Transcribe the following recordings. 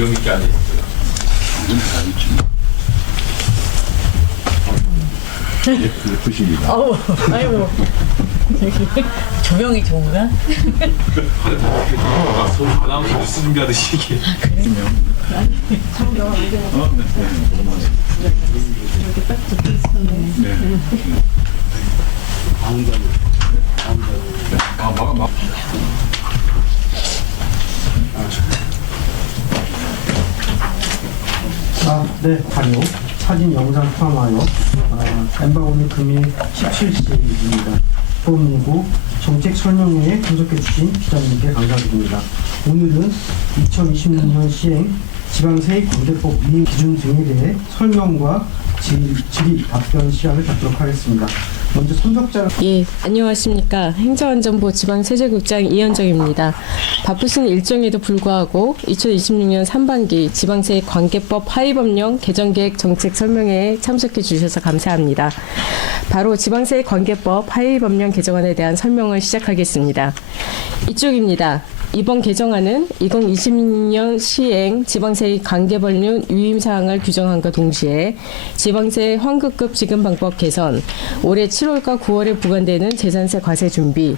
위험 있게 안 했어요. 예쁘십니다. 아이고. 조명이 좋은가? 아나운서 뉴스 준비하듯이 이게. 네, 자료, 사진, 영상 포함하여 엠바고미 금일 17시입니다. 보험연구 정책 설명회에 참석해주신 기자님께 감사드립니다. 오늘은 2026년 시행 지방세액 관계법 이행 기준 등에 대해 설명과 질의 답변 시간을 갖도록 하겠습니다. 먼저 참석자 예, 안녕하십니까. 행정안전부 지방세제국장 이현정입니다. 바쁘신 일정에도 불구하고 2026년 상반기 지방세액 관계법 하위법령 개정계획 정책 설명회에 참석해 주셔서 감사합니다. 바로 지방세액 관계법 하위법령 개정안에 대한 설명을 시작하겠습니다. 이쪽입니다. 이번 개정안은 2020년 시행 지방세액 관계법률 유임사항을 규정함과 동시에 지방세 환급급 지급 방법 개선, 올해 7월과 9월에 부과되는 재산세 과세 준비,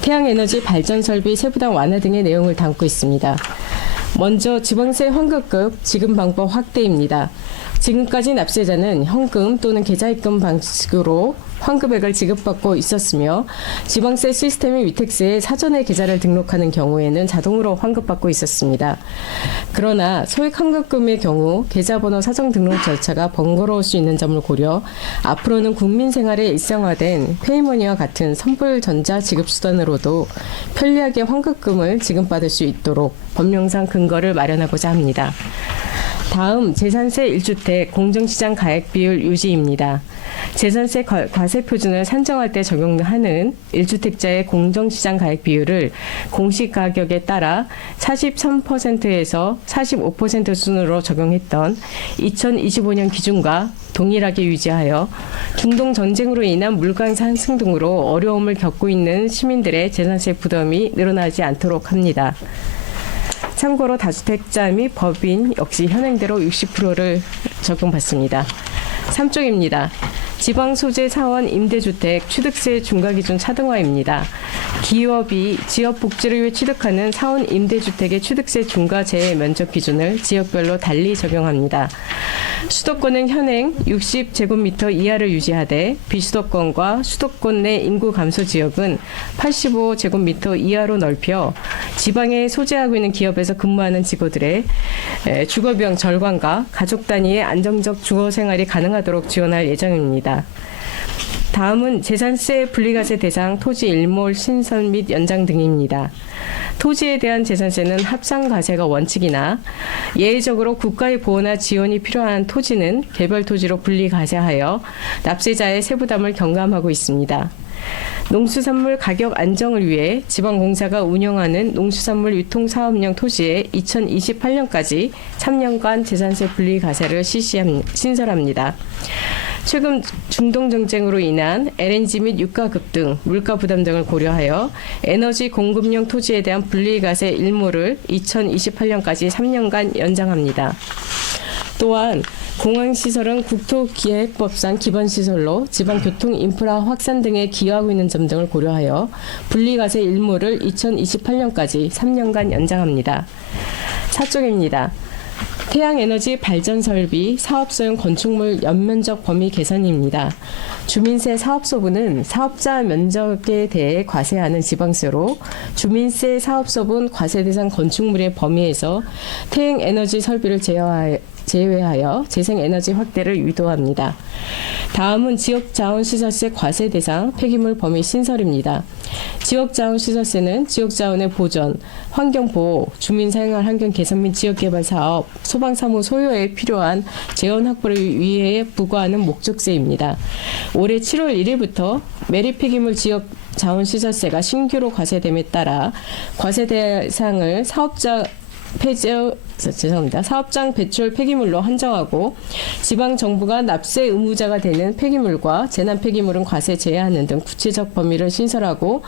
태양에너지 발전 설비 세부담 완화 등의 내용을 담고 있습니다. 먼저 지방세 환급급 지급 방법 확대입니다. 지금까지 납세자는 현금 또는 계좌입금 방식으로 환급액을 지급받고 있었으며 지방세 시스템의 위택스에 사전에 계좌를 등록하는 경우에는 자동으로 환급받고 있었습니다. 그러나 소액 환급금의 경우 계좌번호 사정 등록 절차가 번거로울 수 있는 점을 고려 앞으로는 국민 생활에 일상화된 페이머니와 같은 선불 전자 지급 수단으로도 편리하게 환급금을 지급받을 수 있도록 법령상 근거를 마련하고자 합니다. 다음 재산세 1주택 공정시장 가액 비율 유지입니다. 재산세 과세 표준을 산정할 때 적용하는 1주택자의 공정시장 가액 비율을 공시가격에 따라 43%에서 45% 순으로 적용했던 2025년 기준과 동일하게 유지하여 중동 전쟁으로 인한 물가 상승 등으로 어려움을 겪고 있는 시민들의 재산세 부담이 늘어나지 않도록 합니다. 참고로 다주택자 및 법인 역시 현행대로 60%를 적용받습니다. 3쪽입니다. 지방 소재 사원 임대주택 취득세 중과기준 차등화입니다. 기업이 지역 복지를 위해 취득하는 사원 임대주택의 취득세 중과 제외 면적 기준을 지역별로 달리 적용합니다. 수도권은 현행 60제곱미터 이하를 유지하되 비수도권과 수도권 내 인구 감소 지역은 85제곱미터 이하로 넓혀 지방에 소재하고 있는 기업에서 근무하는 직원들의 주거 비용 절감과 가족 단위의 안정적 주거 생활이 가능하도록 지원할 예정입니다. 다음은 재산세 분리과세 대상 토지 일몰 신설 및 연장 등입니다. 토지에 대한 재산세는 합산과세가 원칙이나 예외적으로 국가의 보호나 지원이 필요한 토지는 개별 토지로 분리과세하여 납세자의 세부담을 경감하고 있습니다. 농수산물 가격 안정을 위해 지방공사가 운영하는 농수산물 유통사업용 토지에 2028년까지 3년간 재산세 분리과세를 신설합니다. 최근 중동 정쟁으로 인한 LNG 및 유가 급등, 물가 부담 등을 고려하여 에너지 공급용 토지에 대한 분리과세 일몰을 2028년까지 3년간 연장합니다. 또한 공항시설은 국토기획법상 기본시설로 지방교통 인프라 확산 등에 기여하고 있는 점 등을 고려하여 분리과세 일몰을 2028년까지 3년간 연장합니다. 4쪽입니다. 태양에너지 발전설비 사업소용 건축물 연면적 범위 개선입니다. 주민세 사업소분은 사업자 면적에 대해 과세하는 지방세로 주민세 사업소분 과세 대상 건축물의 범위에서 태양에너지 설비를 제외하여 재생에너지 확대를 유도합니다. 다음은 지역자원시설세 과세 대상 폐기물 범위 신설입니다. 지역자원시설세는 지역자원의 보존, 환경보호, 주민생활 환경 개선 및 지역개발 사업, 소방사무 소요에 필요한 재원 확보를 위해 부과하는 목적세입니다. 올해 7월 1일부터 매립 폐기물 지역자원시설세가 신규로 과세됨에 따라 과세 대상을 사업자 죄송합니다. 사업장 배출 폐기물로 한정하고 지방 정부가 납세 의무자가 되는 폐기물과 재난 폐기물은 과세 제외하는 등 구체적 범위를 신설하고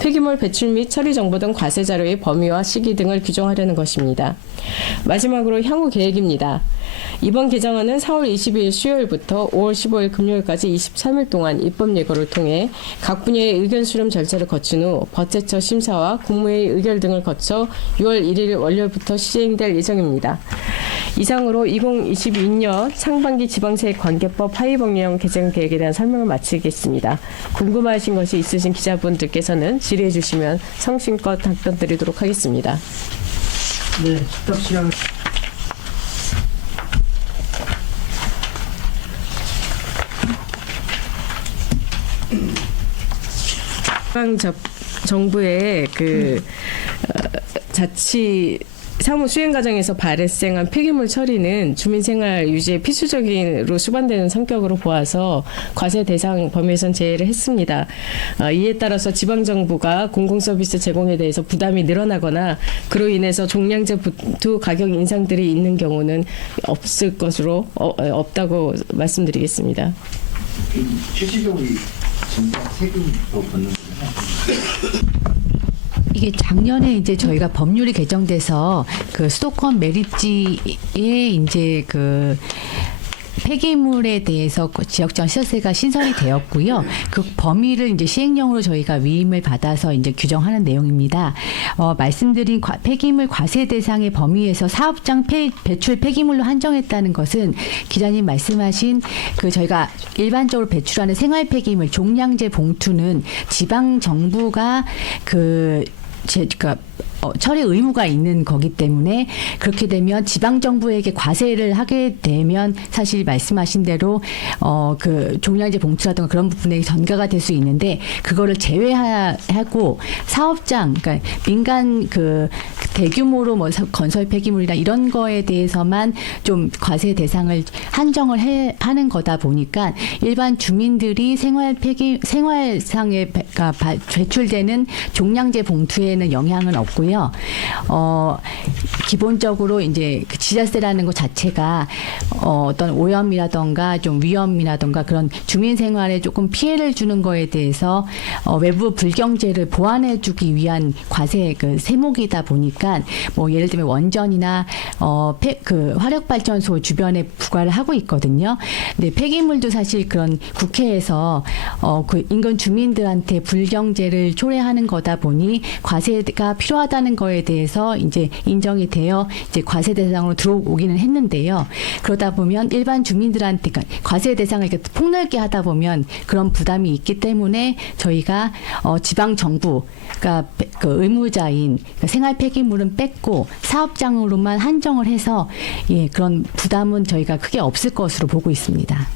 폐기물 배출 및 처리 정보 등 과세 자료의 범위와 시기 등을 규정하려는 것입니다. 마지막으로 향후 계획입니다. 이번 개정안은 4월 22일 수요일부터 5월 15일 금요일까지 23일 동안 입법 예고를 통해 각 분야의 의견 수렴 절차를 거친 후 법제처 심사와 국무회의 의결 등을 거쳐 6월 1일 월요일부터 시행될 예정입니다. 이상으로 2022년 상반기 지방세액관계법 하위법령 개정 계획에 대한 설명을 마치겠습니다. 궁금하신 것이 있으신 기자분들께서는 질의해 주시면 성심껏 답변 드리도록 하겠습니다. 네, 답 시간. 정부의 자치 사무 수행 과정에서 발생한 폐기물 처리는 주민생활 유지에 필수적으로 수반되는 성격으로 보아서 과세 대상 범위에선 제외를 했습니다. 이에 따라서 지방정부가 공공서비스 제공에 대해서 부담이 늘어나거나 그로 인해서 종량제 부투 가격 인상들이 있는 경우는 없을 것으로 없다고 말씀드리겠습니다. 실질적으로 정부가 세금도 받는 거잖아요. 이게 작년에 이제 저희가 법률이 개정돼서 그 수도권 매립지에 이제 그 폐기물에 대해서 지역적 시세가 신설이 되었고요. 그 범위를 이제 시행령으로 저희가 위임을 받아서 이제 규정하는 내용입니다. 말씀드린 폐기물 과세 대상의 범위에서 사업장 배출 폐기물로 한정했다는 것은 기자님 말씀하신 그 저희가 일반적으로 배출하는 생활 폐기물 종량제 봉투는 지방 정부가 처리 의무가 있는 거기 때문에 그렇게 되면 지방 정부에게 과세를 하게 되면 사실 말씀하신 대로 그 종량제 봉투라든가 그런 부분에 전가가 될 수 있는데 그거를 제외하고 사업장 그러니까 민간 그 대규모로 뭐 건설 폐기물이나 이런 거에 대해서만 좀 과세 대상을 한정을 하는 거다 보니까 일반 주민들이 생활상에 배출되는 종량제 봉투에는 영향은 없고요. 기본적으로 이제 그 지자세라는 것 자체가 어떤 오염이라던가 좀 위험이라던가 그런 주민 생활에 조금 피해를 주는 거에 대해서 외부 불경제를 보완해주기 위한 과세 그 세목이다 보니까 뭐 예를 들면 원전이나 그 화력발전소 주변에 부과를 하고 있거든요. 근데 폐기물도 사실 그런 국회에서 그 인근 주민들한테 불경제를 초래하는 거다 보니 과세가 필요하다는 거에 대해서 이제 인정이 되어 이제 과세 대상으로 들어오기는 했는데요. 그러다 보면 일반 주민들한테 과세 대상을 이렇게 폭넓게 하다 보면 그런 부담이 있기 때문에 저희가 지방 정부가 그 의무자인 생활 폐기물은 뺐고 사업장으로만 한정을 해서 예, 그런 부담은 저희가 크게 없을 것으로 보고 있습니다.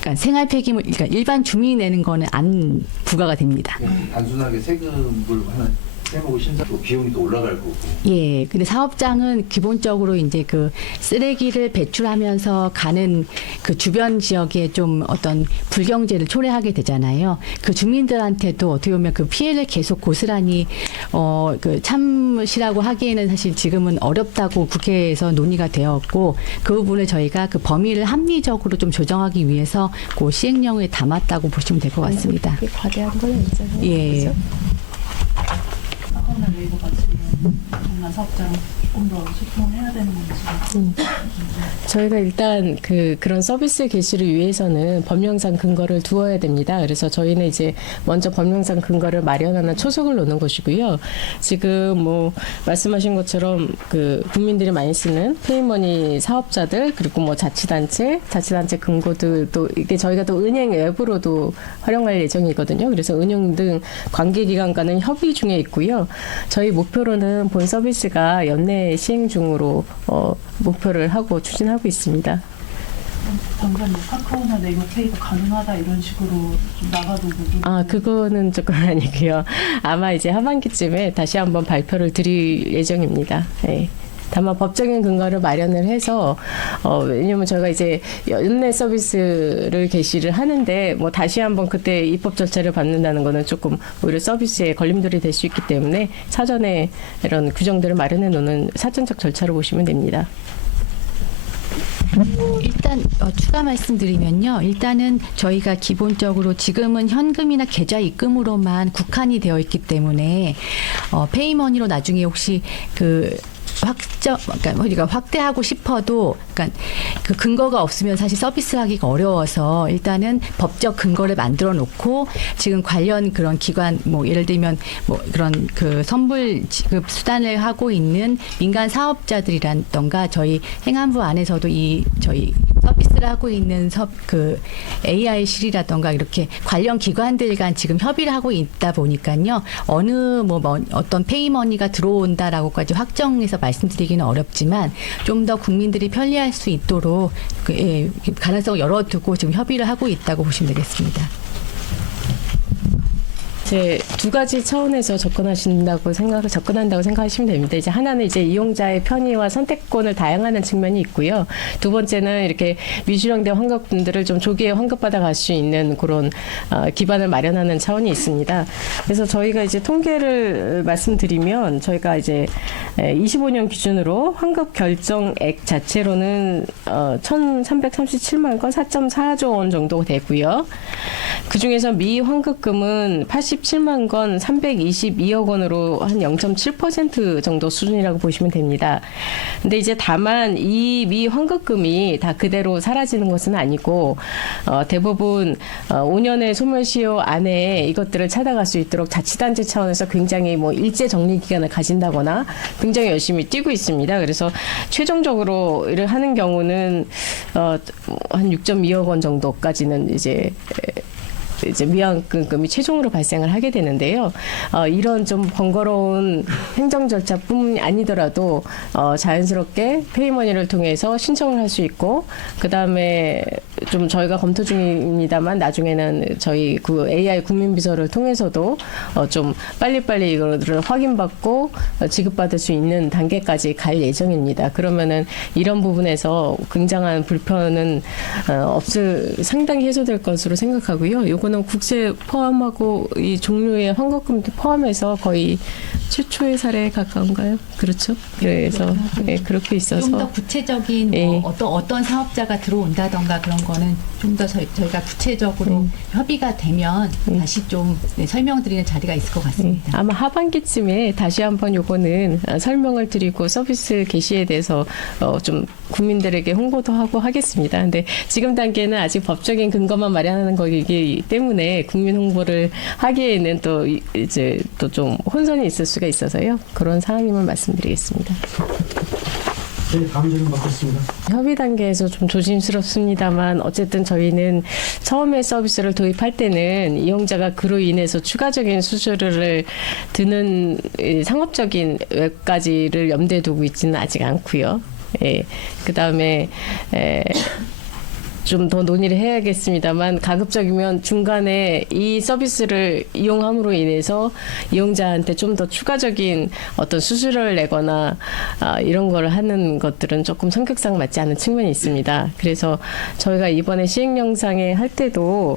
그러니까 생활 폐기물, 그러니까 일반 주민이 내는 거는 안 부과가 됩니다. 단순하게 세금을 하나 세목을 신설하고 비용이 또 올라갈 거고. 예, 근데 사업장은 기본적으로 이제 그 쓰레기를 배출하면서 가는 그 주변 지역에 좀 어떤 불경제를 초래하게 되잖아요. 그 주민들한테도 어떻게 보면 그 피해를 계속 고스란히 그 참으시라고 하기에는 사실 지금은 어렵다고 국회에서 논의가 되었고 그 부분을 저희가 그 범위를 합리적으로 좀 조정하기 위해서 그 시행령에 담았다고 보시면 될 것 같습니다. 과대한 건 아니잖아요. 예. 그렇죠? 사업이나 네이버 같이 이런 정말 사업자랑 조금 더 소통을 해야 되는 건지. 저희가 일단 그런 서비스 개시를 위해서는 법령상 근거를 두어야 됩니다. 그래서 저희는 이제 먼저 법령상 근거를 마련하는 초석을 놓는 것이고요. 지금 뭐 말씀하신 것처럼 그 국민들이 많이 쓰는 페이머니 사업자들 그리고 뭐 자치단체 근거들도 이게 저희가 또 은행 앱으로도 활용할 예정이거든요. 그래서 은행 등 관계기관과는 협의 중에 있고요. 저희 목표로는 본 서비스가 연내 시행 중으로 목표를 하고 추진하고 있습니다. 당장 뭐 카카오나 네이버 페이가 가능하다 이런 식으로 좀 나가도 그거는 조금 아니고요. 아마 이제 하반기쯤에 다시 한번 발표를 드릴 예정입니다. 네. 다만 법적인 근거를 마련을 해서 왜냐면 저희가 이제 연내 서비스를 개시를 하는데 뭐 다시 한번 그때 입법 절차를 밟는다는 거는 조금 오히려 서비스에 걸림돌이 될 수 있기 때문에 사전에 이런 규정들을 마련해 놓는 사전적 절차로 보시면 됩니다. 일단 추가 말씀드리면요. 일단은 저희가 기본적으로 지금은 현금이나 계좌 입금으로만 국한이 되어 있기 때문에 페이머니로 나중에 혹시 그러니까 우리가 확대하고 싶어도, 그러니까 그 근거가 없으면 사실 서비스하기가 어려워서 일단은 법적 근거를 만들어 놓고 지금 관련 그런 기관, 뭐 예를 들면 뭐 그런 그 선불 지급 수단을 하고 있는 민간 사업자들이라던가 저희 행안부 안에서도 저희 서비스를 하고 있는 그 AI실이라던가 이렇게 관련 기관들 간 지금 협의를 하고 있다 보니까요. 어떤 페이머니가 들어온다라고까지 확정해서 말씀드리기는 어렵지만 좀 더 국민들이 편리할 수 있도록 가능성을 열어두고 지금 협의를 하고 있다고 보시면 되겠습니다. 이제 두 가지 차원에서 접근한다고 생각하시면 됩니다. 이제 하나는 이제 이용자의 편의와 선택권을 다양화하는 측면이 있고요. 두 번째는 이렇게 미수령된 환급분들을 좀 조기에 환급받아 갈 수 있는 그런 기반을 마련하는 차원이 있습니다. 그래서 저희가 이제 통계를 말씀드리면 저희가 이제 25년 기준으로 환급 결정액 자체로는 1,337만 건 4.4조 원 정도 되고요. 그중에서 미환급금은 87만 건 322억 원으로 한 0.7% 정도 수준이라고 보시면 됩니다. 근데 이제 다만 이 미환급금이 다 그대로 사라지는 것은 아니고 대부분 5년의 소멸시효 안에 이것들을 찾아갈 수 있도록 자치단체 차원에서 굉장히 뭐 일제 정리 기간을 가진다거나 굉장히 열심히 뛰고 있습니다. 그래서 최종적으로 일을 하는 경우는 한 6.2억 원 정도까지는 이제 미환급금이 최종으로 발생을 하게 되는데요. 이런 좀 번거로운 행정 절차뿐만이 아니더라도 자연스럽게 페이머니를 통해서 신청을 할 수 있고, 그 다음에 좀 저희가 검토 중입니다만 나중에는 저희 그 AI 국민비서를 통해서도 좀 빨리빨리 이거를 확인받고 지급받을 수 있는 단계까지 갈 예정입니다. 그러면은 이런 부분에서 굉장한 불편은 상당히 해소될 것으로 생각하고요. 요거는 국세 포함하고 이 종류의 환급금도 포함해서 거의 최초의 사례에 가까운가요? 그렇죠? 그래서 그렇게 있어서 좀 더 구체적인 어떤 사업자가 들어온다던가 그런 거는 좀 더 저희가 구체적으로 협의가 되면 다시 좀 설명드리는 자리가 있을 것 같습니다. 아마 하반기쯤에 다시 한번 요거는 설명을 드리고 서비스 개시에 대해서 좀 국민들에게 홍보도 하고 하겠습니다. 근데 지금 단계는 아직 법적인 근거만 마련하는 거기 때문에 국민 홍보를 하기에는 또 이제 또 좀 혼선이 있을 수가 있어서요. 그런 상황임을 말씀드리겠습니다. 네, 다음 질문 받겠습니다. 협의 단계에서 좀 조심스럽습니다만 어쨌든 저희는 처음에 서비스를 도입할 때는 이용자가 그로 인해서 추가적인 수수료를 드는 상업적인 외까지를 염두에 두고 있지는 아직 않고요. 그다음에 좀 더 논의를 해야겠습니다만 가급적이면 중간에 이 서비스를 이용함으로 인해서 이용자한테 좀 더 추가적인 어떤 수수료를 내거나 이런 걸 하는 것들은 조금 성격상 맞지 않는 측면이 있습니다. 그래서 저희가 이번에 시행령상에 할 때도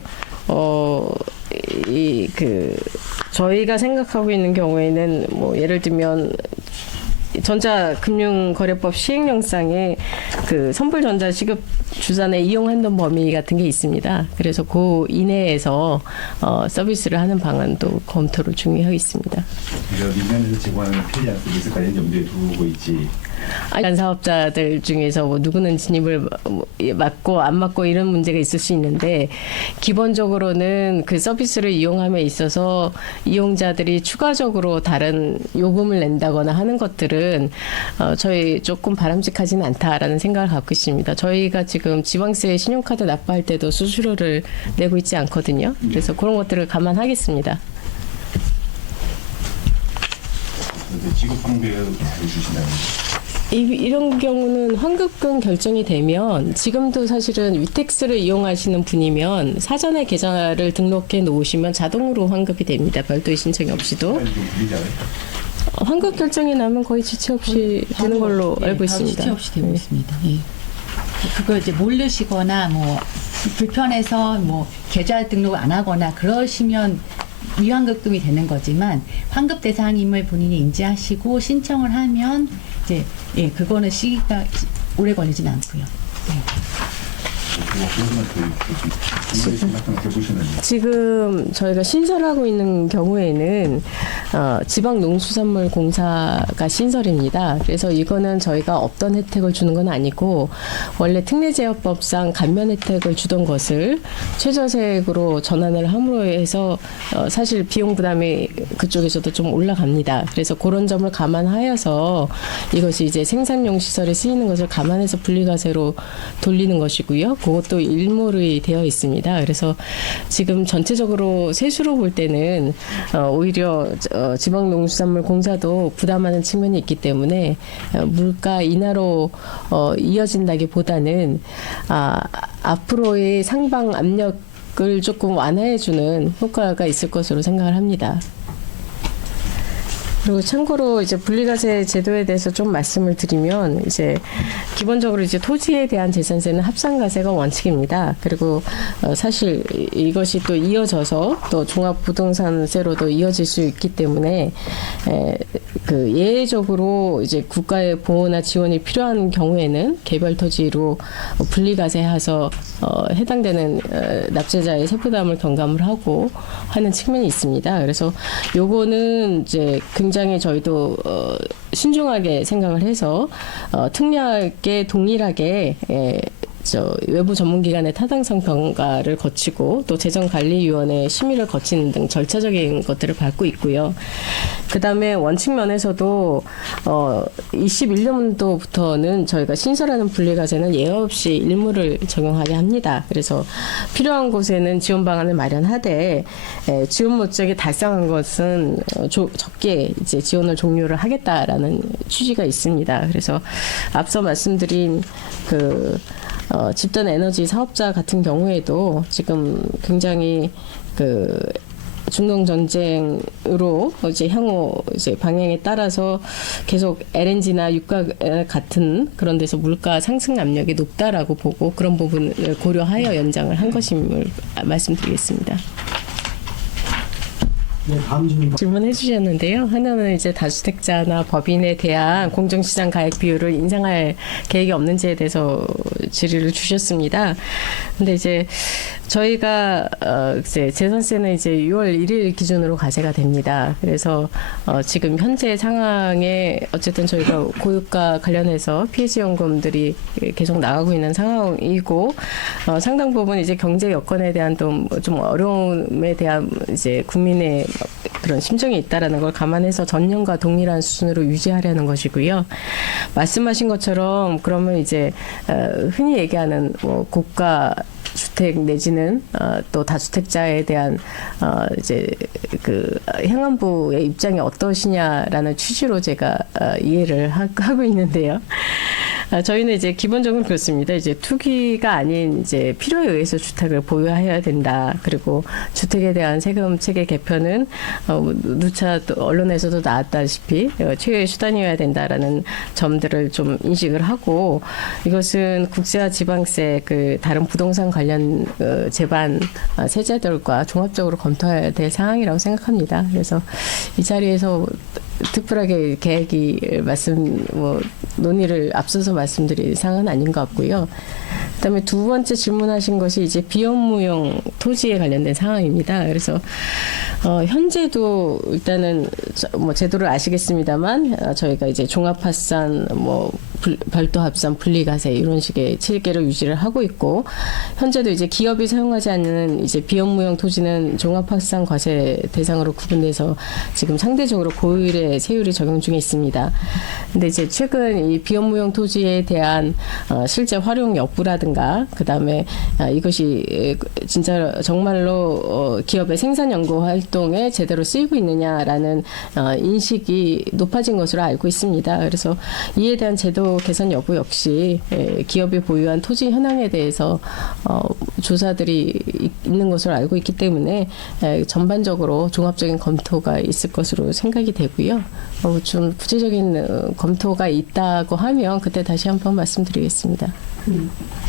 저희가 생각하고 있는 경우에는 뭐 예를 들면 전자금융거래법 시행령상에 그 선불전자시급 주산에 이용한던 범위 같은 게 있습니다. 그래서 그 이내에서 서비스를 하는 방안도 검토를 중요하고 있습니다. 민간에서 제공하는 편리한 서비스까지 염두에 두고 있지. 민간 사업자들 중에서 뭐 누구는 진입을 막고 안 막고 이런 문제가 있을 수 있는데 기본적으로는 그 서비스를 이용함에 있어서 이용자들이 추가적으로 다른 요금을 낸다거나 하는 것들은 저희 조금 바람직하지는 않다라는 생각을 갖고 있습니다. 저희가 지금 지방세 신용카드 납부할 때도 수수료를 내고 있지 않거든요. 그래서 그런 것들을 감안하겠습니다. 지급 방법을 알려주신다면. 이런 경우는 환급금 결정이 되면 지금도 사실은 위택스를 이용하시는 분이면 사전에 계좌를 등록해 놓으시면 자동으로 환급이 됩니다. 별도의 신청이 없이도. 환급 결정이 나면 거의 지체 없이 되는 걸로 알고 있습니다. 지체 없이 되고 네. 있습니다. 예. 그걸 이제 모르시거나 뭐 불편해서 뭐 계좌 등록을 안 하거나 그러시면 미환급금이 되는 거지만 환급 대상임을 본인이 인지하시고 신청을 하면 이제 예 그거는 시기가 오래 걸리진 않고요. 지금 저희가 신설하고 있는 경우에는 지방농수산물공사가 신설입니다. 그래서 이거는 저희가 없던 혜택을 주는 건 아니고 원래 특례제어법상 감면 혜택을 주던 것을 최저세액으로 전환을 함으로 해서 사실 비용 부담이 그쪽에서도 좀 올라갑니다. 그래서 그런 점을 감안하여서 이것이 이제 생산용 시설에 쓰이는 것을 감안해서 분리과세로 돌리는 것이고요. 그것도 일몰이 되어 있습니다. 그래서 지금 전체적으로 세수로 볼 때는 오히려 지방농수산물공사도 부담하는 측면이 있기 때문에 물가 인하로 이어진다기보다는 앞으로의 상방 압력을 조금 완화해주는 효과가 있을 것으로 생각을 합니다. 그리고 참고로 이제 분리과세 제도에 대해서 좀 말씀을 드리면 이제 기본적으로 이제 토지에 대한 재산세는 합산과세가 원칙입니다. 그리고 사실 이것이 또 이어져서 또 종합부동산세로도 이어질 수 있기 때문에 그 예외적으로 이제 국가의 보호나 지원이 필요한 경우에는 개별 토지로 분리과세해서 해당되는 납세자의 세부담을 경감을 하고 하는 측면이 있습니다. 그래서 요거는 이제 굉장히 저희도 신중하게 생각을 해서 특례하게 동일하게 외부 전문기관의 타당성 평가를 거치고 또 재정관리위원회 심의를 거치는 등 절차적인 것들을 밟고 있고요. 그다음에 원칙 면에서도 21년도부터는 저희가 신설하는 분리과세는 예외 없이 일무를 적용하게 합니다. 그래서 필요한 곳에는 지원 방안을 마련하되 지원 목적이 달성한 것은 적게 이제 지원을 종료를 하겠다라는 취지가 있습니다. 그래서 앞서 말씀드린 집단 에너지 사업자 같은 경우에도 지금 굉장히 중동 전쟁으로 이제 향후 이제 방향에 따라서 계속 LNG나 유가 같은 그런 데서 물가 상승 압력이 높다라고 보고 그런 부분을 고려하여 연장을 한 것임을 말씀드리겠습니다. 네, 다음 질문해 주셨는데요. 하나는 이제 다주택자나 법인에 대한 공정시장 가액 비율을 인상할 계획이 없는지에 대해서 질의를 주셨습니다. 근데 이제 저희가 이제 재산세는 이제 6월 1일 기준으로 과세가 됩니다. 그래서 지금 현재 상황에 어쨌든 저희가 고유가 관련해서 피해지원금들이 계속 나가고 있는 상황이고 상당 부분 이제 경제 여건에 대한 좀 어려움에 대한 이제 국민의 그런 심정이 있다라는 걸 감안해서 전년과 동일한 수준으로 유지하려는 것이고요. 말씀하신 것처럼 그러면 이제 흔히 얘기하는 뭐 고가 주택 내지는 또 다주택자에 대한 이제 행안부의 입장이 어떠시냐라는 취지로 제가 이해를 하고 있는데요. 저희는 이제 기본적으로 그렇습니다. 이제 투기가 아닌 이제 필요에 의해서 주택을 보유해야 된다. 그리고 주택에 대한 세금 체계 개편은 누차 또 언론에서도 나왔다시피 최후의 수단이어야 된다라는 점들을 좀 인식을 하고 이것은 국세와 지방세 다른 부동산 관련 제반 세제들과 종합적으로 검토해야 될 상황이라고 생각합니다. 그래서 이 자리에서 특별하게 계획이 논의를 앞서서 말씀드릴 사항은 아닌 것 같고요. 그다음에 두 번째 질문하신 것이 이제 비업무용 토지에 관련된 상황입니다. 그래서 현재도 일단은 뭐 제도를 아시겠습니다만 저희가 이제 종합합산, 별도합산, 분리과세 이런 식의 체계를 유지를 하고 있고 현재도 이제 기업이 사용하지 않는 이제 비업무용 토지는 종합합산 과세 대상으로 구분돼서 지금 상대적으로 고율의 세율이 적용 중에 있습니다. 근데 이제 최근 이 비업무용 토지에 대한 실제 활용 여부라든가 그다음에 이것이 진짜 정말로 기업의 생산 연구 활동에 제대로 쓰이고 있느냐라는 인식이 높아진 것으로 알고 있습니다. 그래서 이에 대한 제도 개선 여부 역시 기업이 보유한 토지 현황에 대해서 조사들이 있는 것으로 알고 있기 때문에 전반적으로 종합적인 검토가 있을 것으로 생각이 되고요. 좀 구체적인 검토가 있다고 하면 그때 다시 한번 말씀드리겠습니다.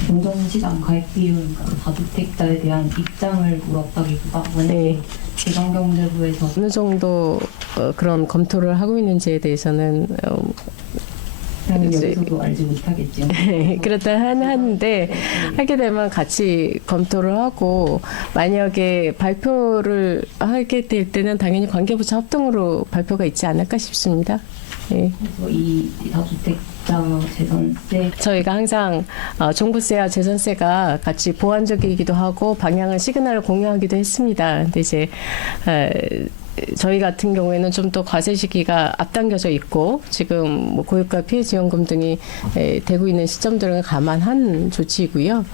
공정시장 가입 비율 다주택자에 대한 입장을 물었다기보다 만약에 네. 재정경제부에서 어느 정도 그런 검토를 하고 있는지에 대해서는 여기서도 알지 못하겠지요. 그렇다 하는데 하게 되면 같이 검토를 하고 만약에 발표를 하게 될 때는 당연히 관계부처 합동으로 발표가 있지 않을까 싶습니다. 네. 그래서 이 다주택자 재산세 저희가 항상 종부세와 재산세가 같이 보완적이기도 하고 방향을 시그널을 공유하기도 했습니다. 근데 이제 저희 같은 경우에는 좀 더 과세 시기가 앞당겨져 있고 지금 뭐 고유가 피해 지원금 등이 되고 있는 시점들을 감안한 조치이고요.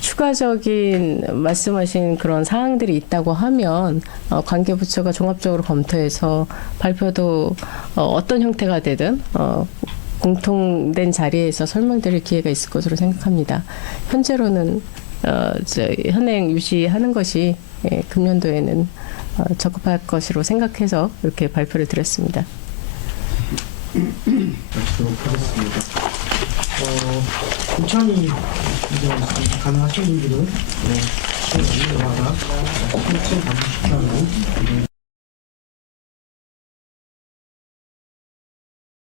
추가적인 말씀하신 그런 사항들이 있다고 하면 관계부처가 종합적으로 검토해서 발표도 어떤 형태가 되든 공통된 자리에서 설명드릴 기회가 있을 것으로 생각합니다. 현재로는 현행 유지하는 것이 금년도에는 적합할 것으로 생각해서 이렇게 발표를 드렸습니다. 마치도록 하겠습니다. 고창이 이제 가능하신 분들은 시간 없는 영화가 신청 받으시면